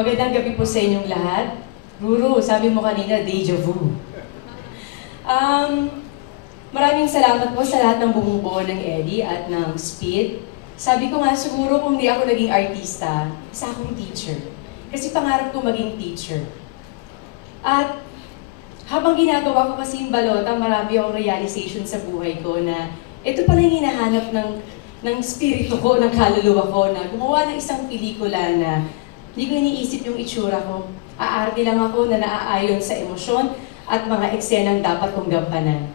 Magandang gabi po sa inyong lahat. Ruru, sabi mo kanina, deja vu. Maraming salamat po sa lahat ng bumubuo ng Eddie at ng Speed. Sabi ko nga, siguro kung di ako naging artista, isa akong teacher. Kasi pangarap ko maging teacher. At habang ginagawa ko kasi yung balota, marami akong realization sa buhay ko na ito pala yung hinahanap ng spirito ko, ng kaluluwa ko, na gumawa ng isang pelikula na hindi ko iniisip yung itsura ko. Aarte lang ako na naaayon sa emosyon at mga eksenang dapat kong gampanan.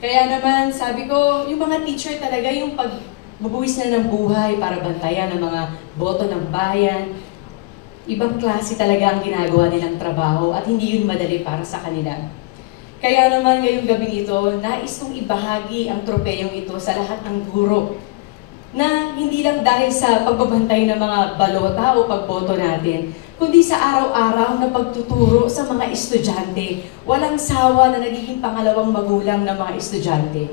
Kaya naman, sabi ko, yung mga teacher talaga yung pagbubuwis na ng buhay para bantayan ang mga boto ng bayan. Ibang klase talaga ang ginagawa nilang trabaho at hindi yun madali para sa kanila. Kaya naman ngayong gabing ito, nais kong ibahagi ang tropeyong ito sa lahat ng guro na hindi lang dahil sa pagbabantay ng mga balota o pagboto natin, kundi sa araw-araw na pagtuturo sa mga estudyante. Walang sawa na nagiging pangalawang magulang ng mga estudyante.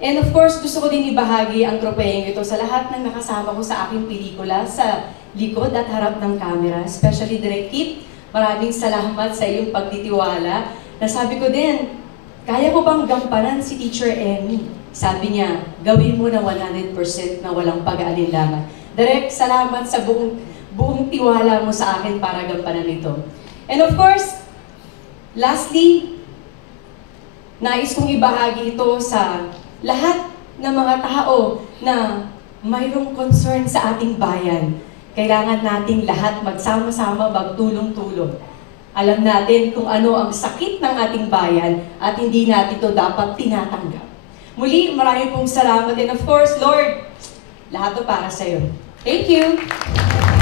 And of course, gusto ko din ibahagi ang tropeyong ito sa lahat ng nakasama ko sa aking pelikula sa likod at harap ng camera. Especially Direk Kit, maraming salamat sa iyong pagtitiwala. Nasabi ko din, kaya ko bang gampanan si Teacher Emmy? Sabi niya, gawin mo na 100% na walang pag-aalinlangan. Direk, salamat sa buong tiwala mo sa akin para gampanan ito. And of course, lastly, nais kong ibahagi ito sa lahat ng mga tao na mayroong concern sa ating bayan. Kailangan nating lahat magsama-sama, magtulong-tulong. Alam natin kung ano ang sakit ng ating bayan at hindi natin ito dapat tinatanggap. Muli, maraming pong salamat. And of course, Lord, lahat ito para sa iyo. Thank you!